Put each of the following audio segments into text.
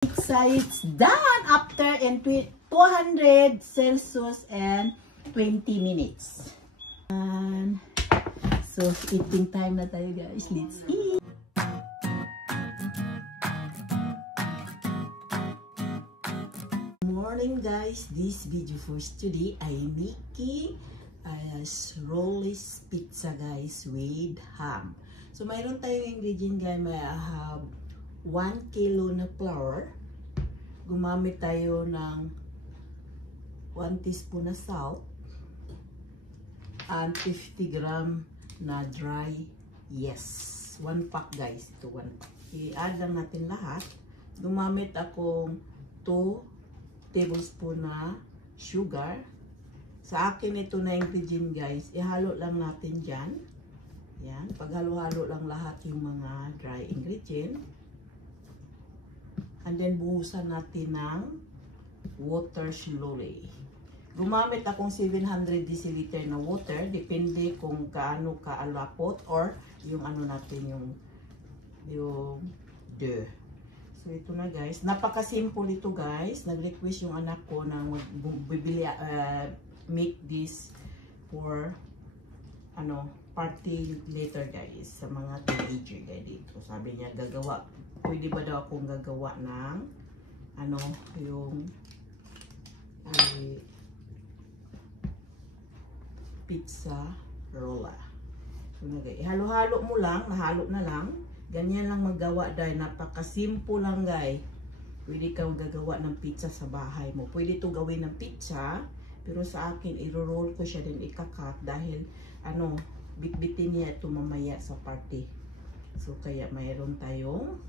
Pizza is done after 200 Celsius and 20 minutes. And so eating time na tayo guys. Let's eat. Morning guys. This video for today I making Rollis pizza guys with ham. So mayroon tayong ingredient guys. May have 1 kilo na flour. Gumamit tayo ng 1 teaspoon na salt and 50 gram na dry yes. 1 pack guys. Ito 1 pack. I-add lang natin lahat. Gumamit akong 2 tablespoon na sugar. Sa akin ito na ingredient guys. Ihalo lang natin dyan. Yan. Paghalo-halo lang lahat yung mga dry ingredient. And then, buhusan natin ng water slowly. Gumamit akong 700 deciliter na water. Depende kung kaano kaalapot or yung ano natin, yung dough. So, ito na guys. Napaka-simple ito guys. Nag-request yung anak ko na magbibili, make this for party later guys. Sa mga teenager guys dito. Sabi niya, gagawa. Pwede ba daw akong gagawa ng yung pizza rolla. So, ihalo-halo mo lang, nahalo na lang. Ganyan lang magawa dahil napaka-simple lang guys. Pwede kang gagawa ng pizza sa bahay mo. Pwede ito gawin ng pizza, pero sa akin i-roll ko siya din ikakat dahil bitbitin niya ito mamaya sa party. So kaya mayroon tayong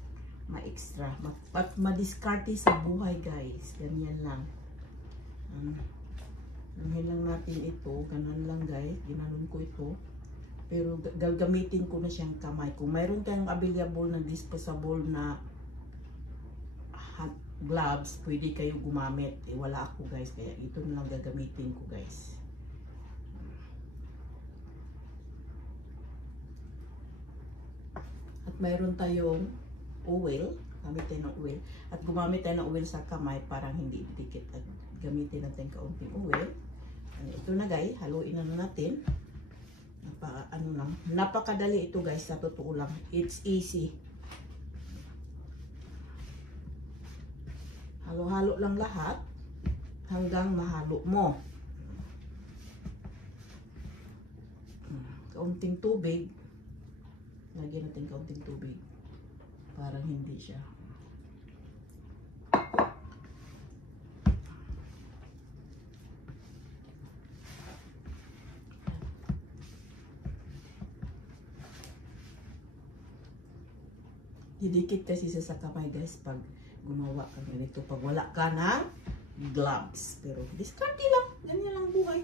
ma-extra. At madiskarte sa buhay guys. Ganyan lang. Ganyan lang natin ito. Ganun lang guys. Ginanon ko ito. Pero gagamitin ko na siyang kamay. Kung mayroon kayong available na disposable na gloves, pwede kayo gumamit. Wala ako guys. Kaya ito na lang gagamitin ko guys. At mayroon tayong oil, gamit tayo ng oil, at gumamit tayo ng oil sa kamay para hindi didikit, at gamitin natin kaunting oil. Ito na guys, haluin na natin. Napakadali ito guys, sa totoo lang. It's easy. Halo-halo lang lahat hanggang mahalo mo. Kaunting tubig. Lagyan natin kaunting tubig. Parang hindi siya. Didikit kasi sa kamay guys pag gumawa ka nito. Pag wala ka ng gloves. Pero diskarte lang. Ganyan lang buhay.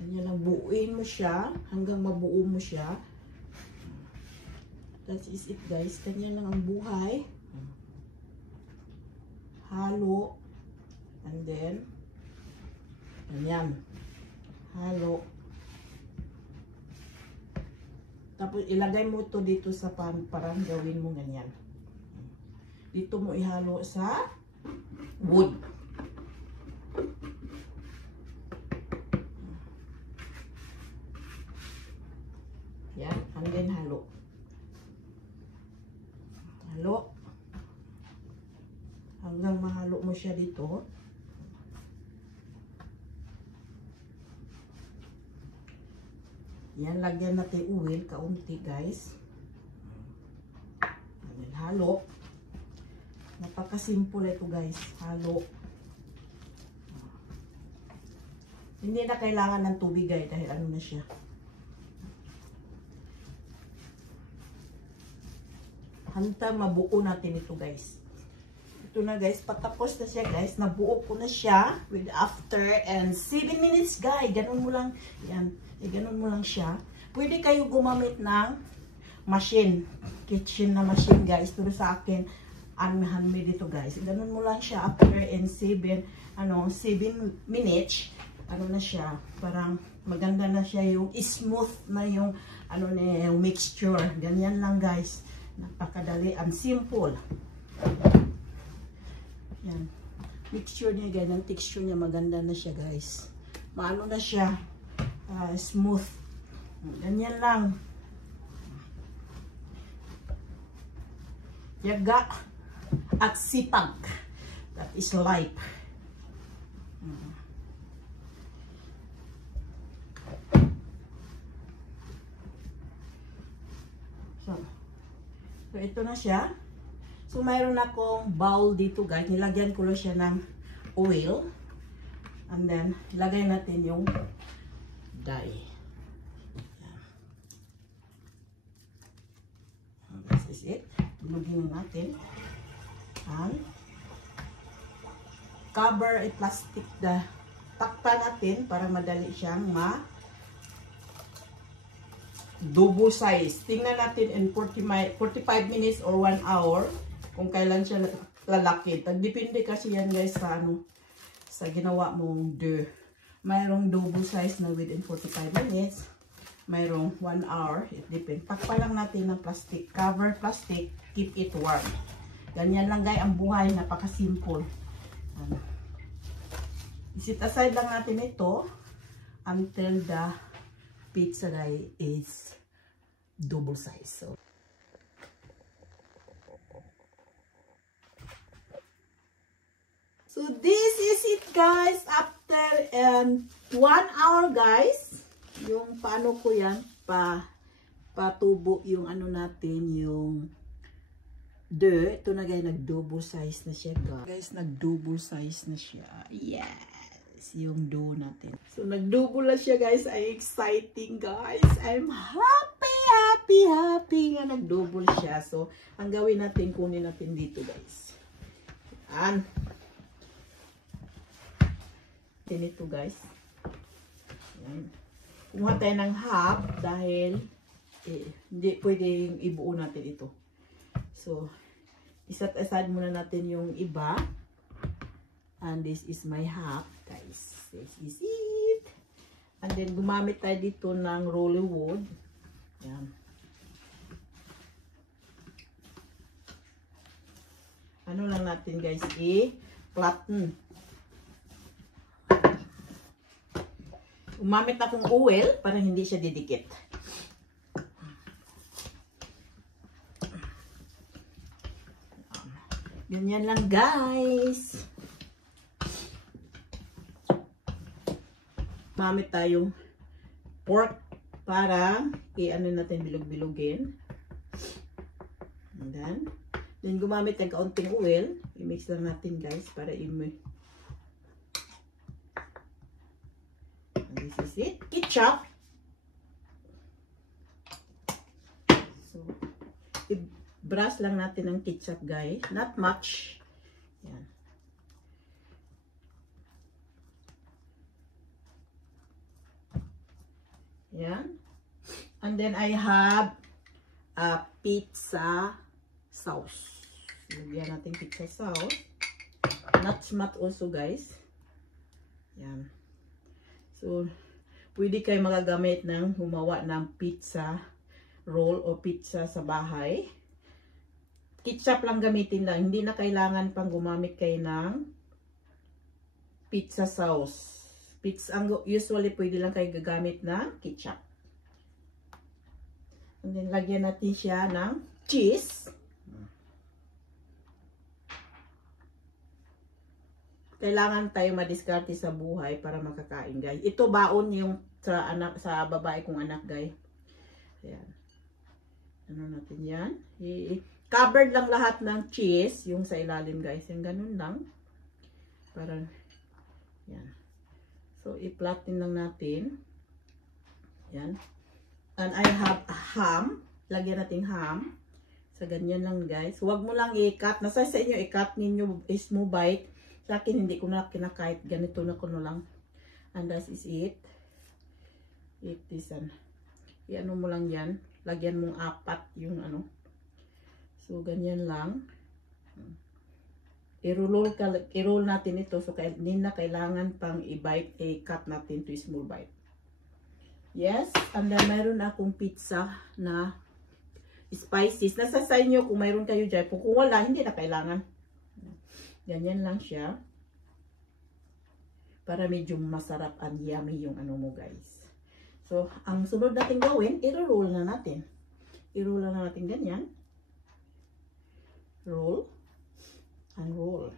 Ganyan lang, buuin mo siya hanggang mabuo mo siya. That is it guys. Ganyan lang ang buhay. Halo. And then, ganyan. Halo. Tapos ilagay mo to dito sa pan, parang gawin mo ganyan. Dito mo ihalo sa wood. Yan, and then halo. Halo. Hanggang mahalo mo siya dito. Yan, lagyan natin oil, kaunti guys. And then halo. Napaka-simple ito guys. Halo. Hindi na kailangan ng tubig guys dahil ano na siya. Hantang mabuo natin ito guys. Ito na guys, patapos na siya guys. Nabuo ko na siya with after and 7 minutes guys. Ganun mo lang. Yan. Ganun mo lang siya. Pwede kayo gumamit ng machine. Kitchen na machine guys. Pero sa akin, handmade dito guys. Ganun mo lang siya after and 7 minutes. ano na siya, parang maganda na siya, yung smooth na yung ano na yung mixture. Ganyan lang guys, napakadali and simple. Yan, mixture niya, ganyan texture niya, maganda na siya guys. Maano na siya, smooth. Ganyan lang. Yaga at sipag. That is life. So ito na siya. So mayroon akong bowl dito guys. Nilagyan ko lang siya ng oil. And then ilagay natin yung dye. This is it. Bilugin natin. And cover a plastic na takpan natin para madali siyang double size. Tingnan natin in 45 minutes or 1 hour kung kailan siya lalaki. Depende kasi yan guys sa ano, sa ginawa mong dough. Mayroong double size na within 45 minutes. Mayroong 1 hour. It depends. Takpan lang natin ng plastic. Cover plastic. Keep it warm. Ganyan lang guys ang buhay. Napaka-simple. Isit aside lang natin ito until the pizza guy is double size. So this is it guys. After 1 hour guys, yung paano ko yan patubo yung ano natin, yung dough. Ito na guys, nag-double size na siya guys. Nag-double size na siya. Yes, yung dough natin. So nag-double na siya guys. Ay exciting guys. I'm happy nga nag-double siya. So ang gawin natin, kunin natin dito guys. Yan. Ito guys. Yan. Kumuha tayo ng half dahil hindi pwedeng ibuo natin ito. So isat aside muna natin yung iba. And this is my half guys. This is it. And then gumamit tayo dito ng rolling wood. Yan. Ano lang natin guys, i-flatten. Gumamit akong oil para hindi siya didikit. Ganyan lang guys. Gumamit tayong pork para i-ano natin, bilog-bilogin. And then gumamit ng kaunting oil. I-mix lang natin guys para this is it. Ketchup. So, i-brush lang natin ng ketchup guys. Not much. Yan. Yan. And then I have a pizza sauce. Lagyan natin pizza sauce. Not much also guys. Yan. So, pwede kayo magagamit ng gumawa ng pizza roll o pizza sa bahay. Ketchup lang gamitin lang. Hindi na kailangan pang gumamit kayo ng pizza sauce. Usually, pwede lang kayo gagamit ng ketchup. And then, lagyan natin siya ng cheese. Kailangan tayo madiskarte sa buhay para makakain guys. Ito baon yung sa babae kong anak guys. Ayan. Ano natin yan? Covered lang lahat ng cheese yung sa ilalim guys. Yung ganun lang. Para yan. So i-flatten lang natin. Yan. And I have ham. Lagyan natin ham. Sa ganyan lang guys. Huwag mo lang i-cut. Nasa sa inyo i-cut ninyo is mo bite. Sa akin, hindi ko na kinakait. Ganito na ko na lang. And that is it. It is i-ano mo lang yan. Lagyan mong 4 yung ano. So, ganyan lang. i-roll natin ito. So, hindi na kailangan pang i-bite, i-cut natin to small bite. Yes, and then mayroon akong pizza na spices. Nasa sa inyo kung mayroon kayo dyan. Kung wala, hindi na kailangan. Ganyan lang siya. Para medyo masarap and yummy yung ano mo guys. So, ang sunod natin gawin, i-roll na natin. I-roll na natin ganyan. Roll. And roll.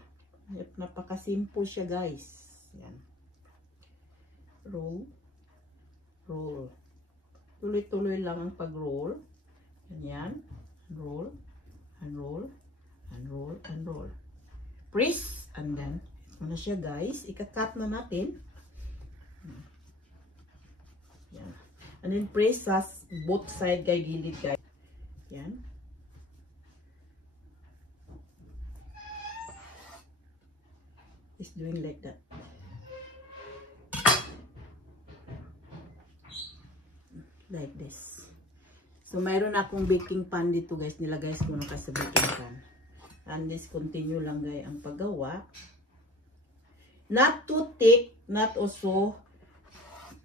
Napaka-simple siya guys. Yan. Roll. Roll. Tuloy-tuloy lang ang pag-roll. Ganyan. Roll. And roll. And roll. And roll. Press. And then, ito na siya guys. Ika-cut na natin. Yan. And then press sa both side kay gilid guys. Yan. It's doing like that. Like this. So, mayroon akong baking pan dito guys. Nilagay ko na sa baking pan. And this continue lang guys ang paggawa. Not too thick, not also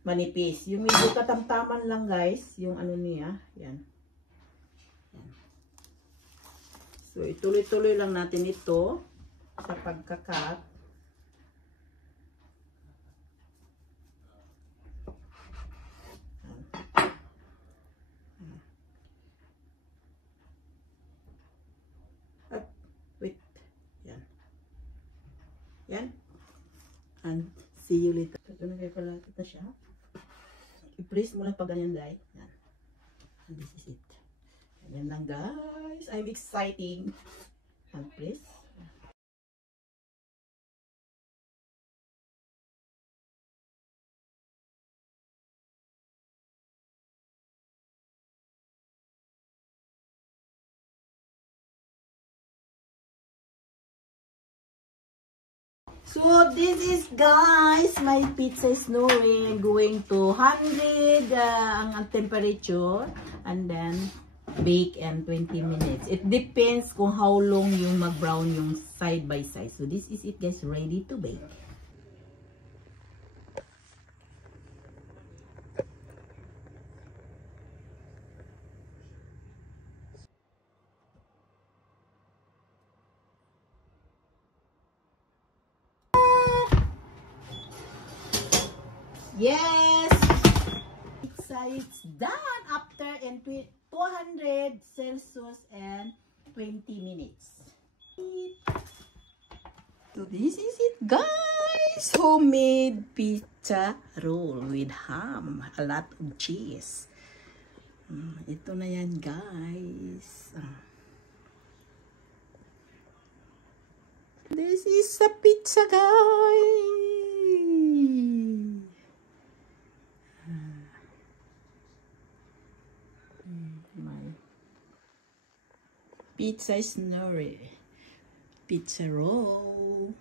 manipis. Yung medyo katamtaman lang guys. Yung ano niya. Yan. Yan. So, ituloy-tuloy lang natin ito sa pagkakat. Yan. And see you later. Ito na kayo pala. Ito siya. I-press mo lang pag ganyan dahil. Yan. And this is it. Ganyan lang guys. I'm exciting. And press. So, this is guys, my pizza is snowing, going to 100 ang temperature, and then bake in 20 minutes. It depends kung how long yung mag-brown yung side by side. So, this is it guys, ready to bake. Yes! Pizza is done after in 200 Celsius and 20 minutes. So this is it guys! Homemade pizza roll with ham. A lot of cheese. Ito na yan guys. This is a pizza guys! Pizza is nori. Pizza roll.